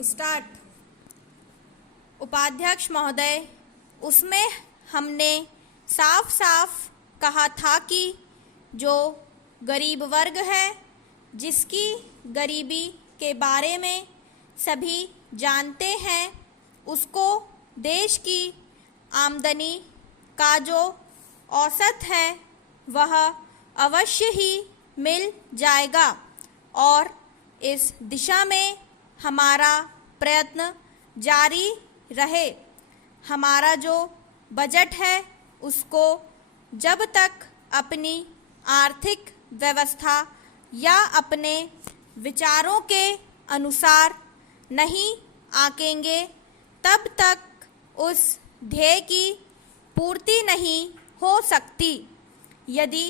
Start. उपाध्यक्ष महोदय, उसमें हमने साफ साफ कहा था कि जो गरीब वर्ग है, जिसकी गरीबी के बारे में सभी जानते हैं, उसको देश की आमदनी का जो औसत है वह अवश्य ही मिल जाएगा और इस दिशा में हमारा प्रयत्न जारी रहे। हमारा जो बजट है उसको जब तक अपनी आर्थिक व्यवस्था या अपने विचारों के अनुसार नहीं आंकेंगे, तब तक उस ध्येय की पूर्ति नहीं हो सकती। यदि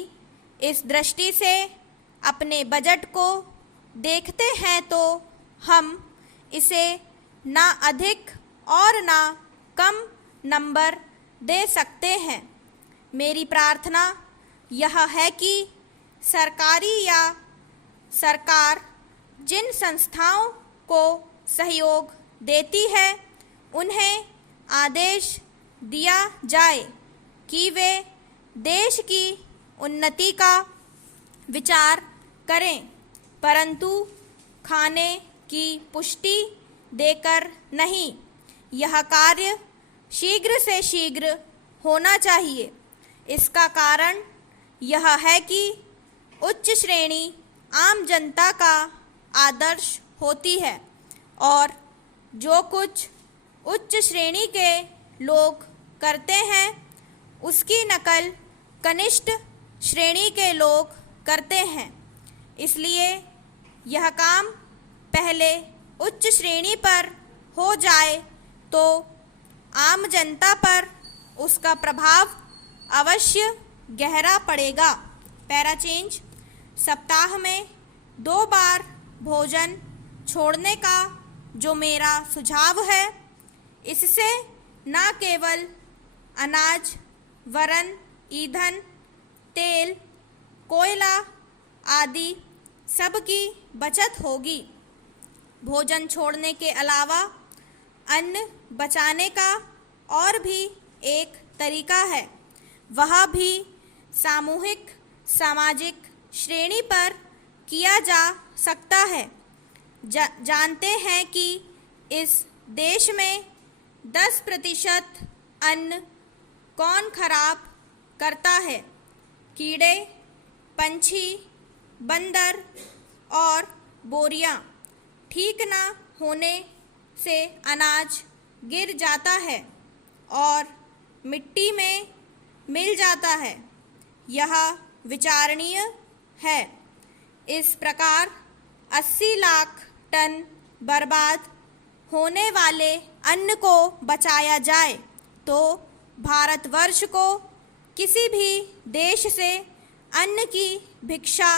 इस दृष्टि से अपने बजट को देखते हैं तो हम इसे ना अधिक और ना कम नंबर दे सकते हैं। मेरी प्रार्थना यह है कि सरकारी या सरकार जिन संस्थाओं को सहयोग देती है, उन्हें आदेश दिया जाए कि वे देश की उन्नति का विचार करें, परंतु खाने की पुष्टि देकर नहीं। यह कार्य शीघ्र से शीघ्र होना चाहिए। इसका कारण यह है कि उच्च श्रेणी आम जनता का आदर्श होती है और जो कुछ उच्च श्रेणी के लोग करते हैं उसकी नकल कनिष्ठ श्रेणी के लोग करते हैं। इसलिए यह काम पहले उच्च श्रेणी पर हो जाए तो आम जनता पर उसका प्रभाव अवश्य गहरा पड़ेगा। Para change. सप्ताह में 2 बार भोजन छोड़ने का जो मेरा सुझाव है, इससे न केवल अनाज वरन ईंधन, तेल, कोयला आदि सब की बचत होगी। भोजन छोड़ने के अलावा अन्न बचाने का और भी एक तरीका है, वह भी सामूहिक सामाजिक श्रेणी पर किया जा सकता है। जानते हैं कि इस देश में 10% अन्न कौन खराब करता है? कीड़े, पंछी, बंदर और बोरियां। ठीक ना होने से अनाज गिर जाता है और मिट्टी में मिल जाता है। यह विचारणीय है। इस प्रकार 80 लाख टन बर्बाद होने वाले अन्न को बचाया जाए तो भारतवर्ष को किसी भी देश से अन्न की भिक्षा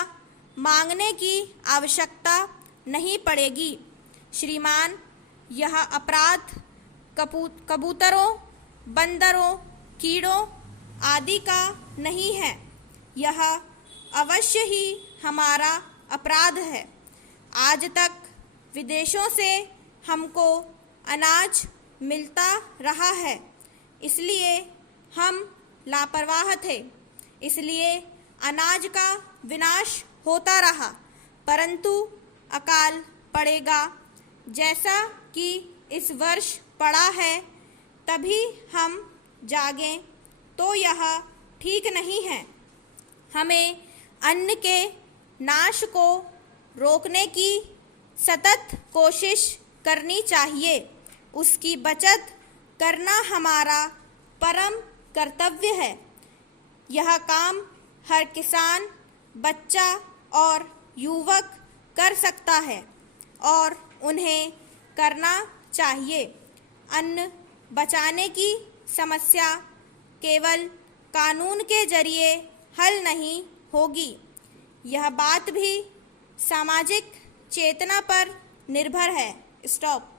मांगने की आवश्यकता नहीं पड़ेगी। श्रीमान, यह अपराध कबूतरों, बंदरों, कीड़ों आदि का नहीं है। यह अवश्य ही हमारा अपराध है। आज तक विदेशों से हमको अनाज मिलता रहा है, इसलिए हम लापरवाह थे, इसलिए अनाज का विनाश होता रहा। परंतु अकाल पड़ेगा जैसा कि इस वर्ष पड़ा है, तभी हम जागें तो यह ठीक नहीं है। हमें अन्न के नाश को रोकने की सतत कोशिश करनी चाहिए। उसकी बचत करना हमारा परम कर्तव्य है। यह काम हर किसान, बच्चा और युवक कर सकता है और उन्हें करना चाहिए। अन्न बचाने की समस्या केवल कानून के जरिए हल नहीं होगी। यह बात भी सामाजिक चेतना पर निर्भर है। स्टॉप।